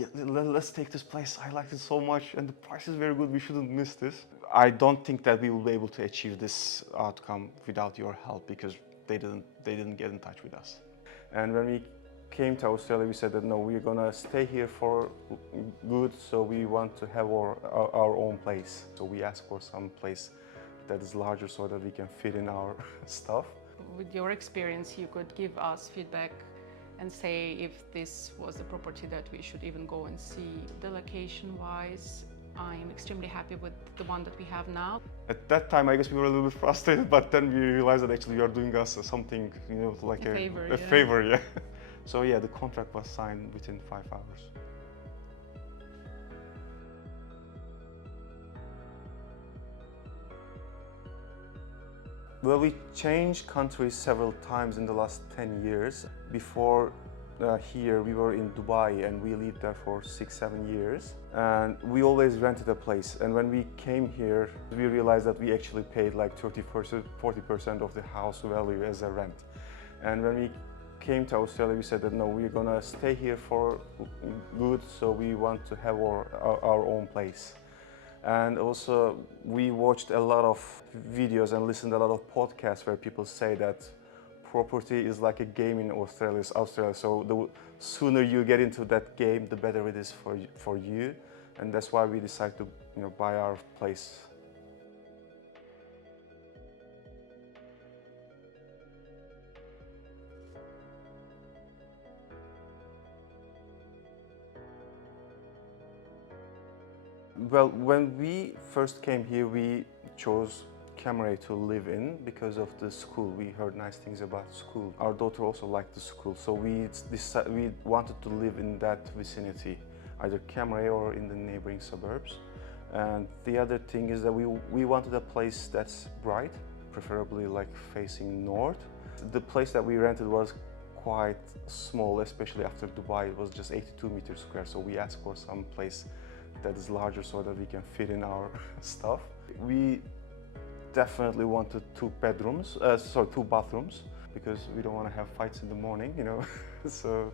yeah, let's take this place. I like it so much, and the price is very good. We shouldn't miss this. I don't think that we will be able to achieve this outcome without your help because they didn't get in touch with us. And when we came to Australia, we said that no, we're gonna stay here for good. So we want to have our own place. So we asked for some place that is larger so that we can fit in our stuff. With your experience, you could give us feedback and say if this was the property that we should even go and see. The location-wise, I'm extremely happy with the one that we have now. At that time, I guess we were a little bit frustrated, but then we realized that actually you are doing us something, like A favor, a yeah. favor, yeah. So yeah, the contract was signed within 5 hours. Well, we changed countries several times in the last 10 years. Before here, we were in Dubai and we lived there for 6-7 years. And we always rented a place. And when we came here, we realized that we actually paid like 30-40% of the house value as a rent. And when we came to Australia, we said that no, we're gonna stay here for good, so we want to have our own place. And also, we watched a lot of videos and listened to a lot of podcasts where people say that property is like a game in Australia. So the sooner you get into that game, the better it is for you. And that's why we decided to buy our place. Well, when we first came here, we chose Cammeray to live in because of the school. We heard nice things about school. Our daughter also liked the school, so we wanted to live in that vicinity, either Cammeray or in the neighboring suburbs. And the other thing is that we wanted a place that's bright, preferably like facing north. The place that we rented was quite small, especially after Dubai. It was just 82 meters square, so we asked for some place that is larger so that we can fit in our stuff. We definitely wanted 2 bathrooms, because we don't want to have fights in the morning, So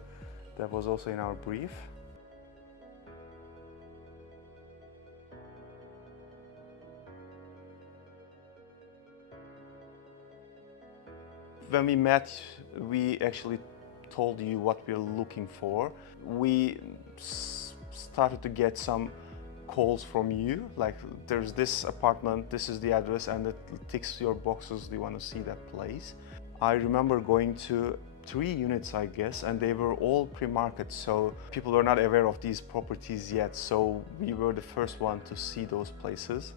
that was also in our brief. When we met, we actually told you what we're looking for. We started to get some calls from you, like there's this apartment, this is the address, and it ticks your boxes, do you want to see that place? I remember going to 3 units, I guess, and they were all pre-market, so people were not aware of these properties yet, so we were the first one to see those places.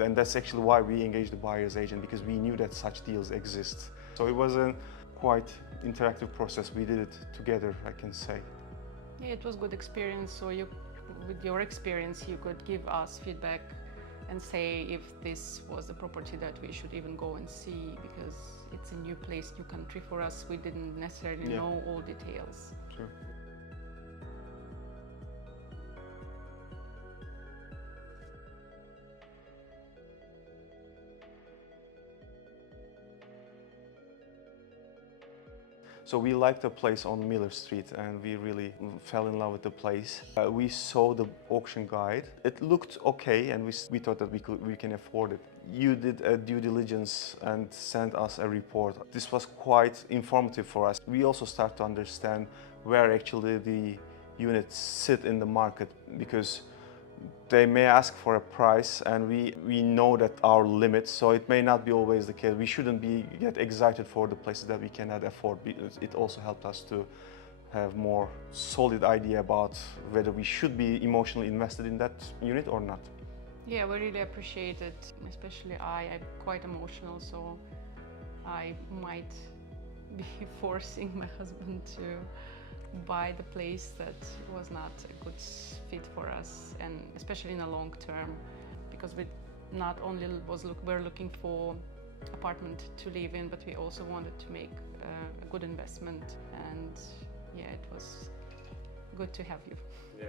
And that's actually why we engaged the buyer's agent, because we knew that such deals exist. So it was a quite interactive process. We did it together, I can say. Yeah, it was a good experience. So with your experience, you could give us feedback and say if this was the property that we should even go and see, because it's a new place, new country for us. We didn't necessarily know all details. Sure. So we liked the place on Miller Street and we really fell in love with the place. We saw the auction guide. It looked okay and we thought that we can afford it. You did a due diligence and sent us a report. This was quite informative for us. We also start to understand where actually the units sit in the market, because they may ask for a price and we know that our limit, so it may not be always the case. We shouldn't get excited for the places that we cannot afford, because it also helped us to have more solid idea about whether we should be emotionally invested in that unit or not. Yeah, we really appreciate it. Especially I'm quite emotional, so I might be forcing my husband to buy the place that was not a good fit for us, and especially in the long term, because we not only were looking for apartment to live in, but we also wanted to make a good investment. And yeah, it was good to have you. Yeah.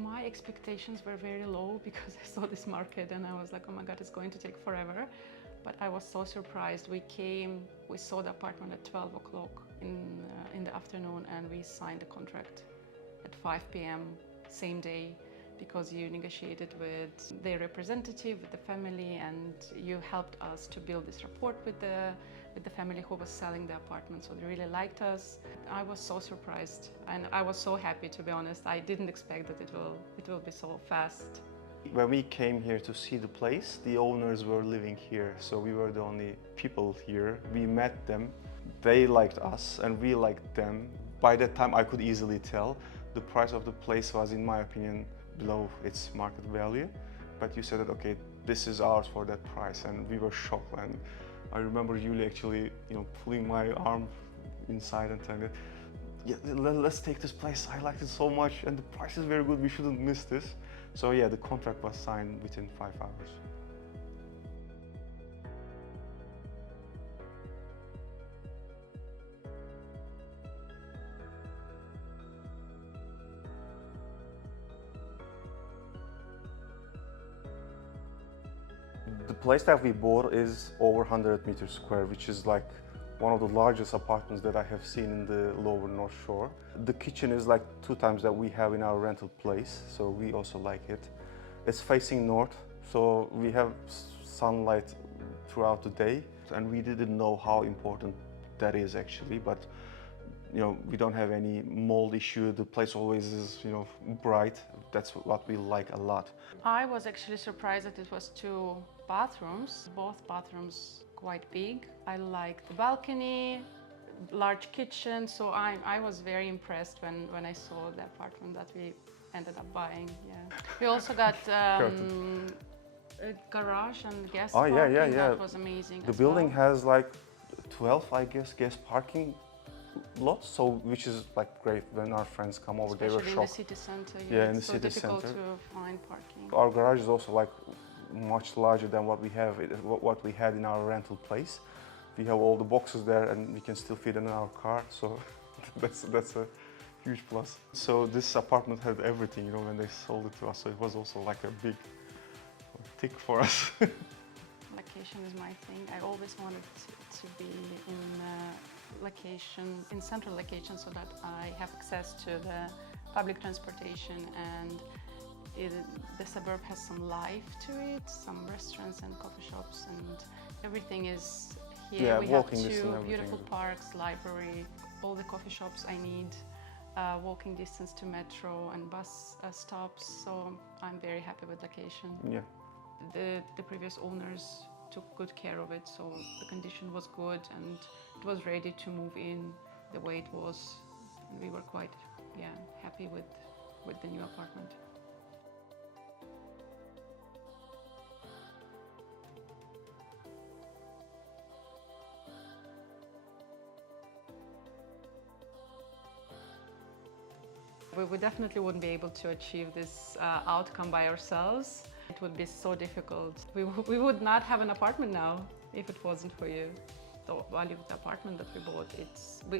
My expectations were very low because I saw this market and I was like, oh my God, it's going to take forever. But I was so surprised. We saw the apartment at 12 o'clock in the afternoon, and we signed the contract at 5 p.m. same day, because you negotiated with their representative, with the family, and you helped us to build this rapport with the family who was selling the apartment. So they really liked us. I was so surprised, and I was so happy, to be honest. I didn't expect that it will be so fast. When we came here to see the place, the owners were living here, so we were the only people here. We met them, they liked us, and we liked them. By that time, I could easily tell the price of the place was, in my opinion, below its market value. But you said that, okay, this is ours for that price, and we were shocked. And I remember Yuliya actually, pulling my arm inside and telling me, yeah, let's take this place. I liked it so much, and the price is very good. We shouldn't miss this. So yeah, the contract was signed within 5 hours. The place that we bought is over 100 meters square, which is like one of the largest apartments that I have seen in the lower North Shore. The kitchen is like 2 times that we have in our rental place, so we also like it. It's facing north, so we have sunlight throughout the day, and we didn't know how important that is actually, but we don't have any mold issue. The place always is, bright. That's what we like a lot. I was actually surprised that it was 2 bathrooms, both bathrooms quite big. I like the balcony, large kitchen, so I was very impressed when I saw the apartment that we ended up buying. Yeah. We also got a garage and guest parking. Yeah. That was amazing. The building has like 12, I guess, guest parking lots, so which is like great. When our friends come over, Especially they were shocked. in the city center. Yeah, in the it's so city difficult center. to find parking. Our garage is also like much larger than what we had in our rental place. We have all the boxes there, and we can still fit in our car. So that's a huge plus. So this apartment had everything, when they sold it to us. So it was also like a big tick for us. Location is my thing. I always wanted to be in central location, so that I have access to the public transportation, and the suburb has some life to it, some restaurants and coffee shops, and everything is here. Yeah, we have walking distance 2 and everything. beautiful parks, library, all the coffee shops I need, walking distance to metro and bus stops, so I'm very happy with location. Yeah. The previous owners took good care of it, so the condition was good and it was ready to move in the way it was, and we were quite happy with the new apartment. We definitely wouldn't be able to achieve this outcome by ourselves. It would be so difficult. We would not have an apartment now if it wasn't for you. The value of the apartment that we bought,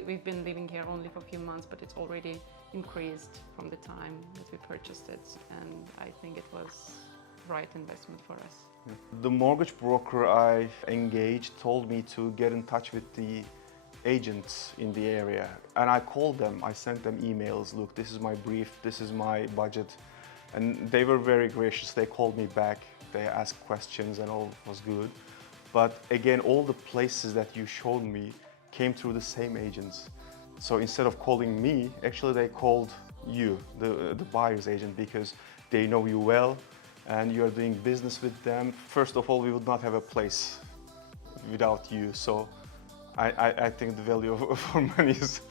we've been living here only for a few months, but it's already increased from the time that we purchased it, and I think it was the right investment for us. The mortgage broker I engaged told me to get in touch with the agents in the area, and I called them. I sent them emails. Look, this is my brief, this is my budget, and they were very gracious. They called me back, they asked questions, and all was good. But again, all the places that you showed me came through the same agents. So instead of calling me, actually they called you, the buyer's agent, because they know you well and you are doing business with them. First of all, we would not have a place without you. So I think the value of our money is,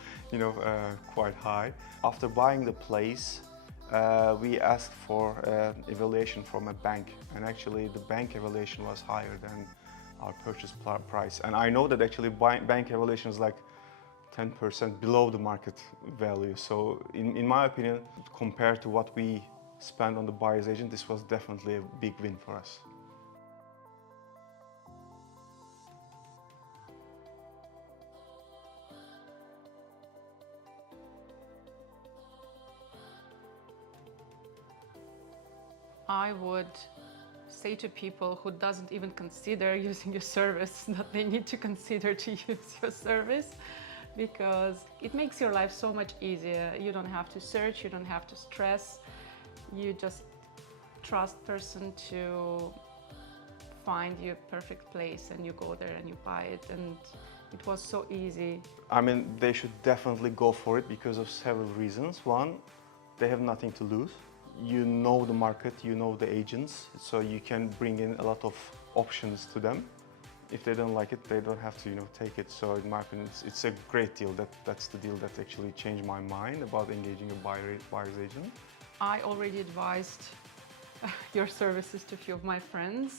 quite high. After buying the place, we asked for evaluation from a bank, and actually the bank evaluation was higher than our purchase price. And I know that actually bank evaluation is like 10% below the market value. So in my opinion, compared to what we spent on the buyer's agent, this was definitely a big win for us. I would say to people who doesn't even consider using your service that they need to consider to use your service, because it makes your life so much easier. You don't have to search, you don't have to stress. You just trust person to find your perfect place, and you go there and you buy it, and it was so easy. I mean, they should definitely go for it because of several reasons. One, they have nothing to lose. You know the market, you know the agents, so you can bring in a lot of options to them. If they don't like it, they don't have to, take it. So in my opinion, it's a great deal. That's the deal that actually changed my mind about engaging a buyer's agent. I already advised your services to a few of my friends,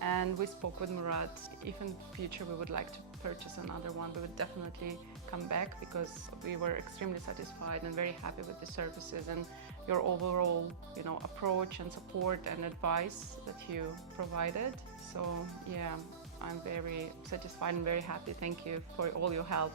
and we spoke with Murat. If in the future we would like to purchase another one, we would definitely come back, because we were extremely satisfied and very happy with the services and your overall, approach and support and advice that you provided. So yeah, I'm very satisfied and very happy. Thank you for all your help.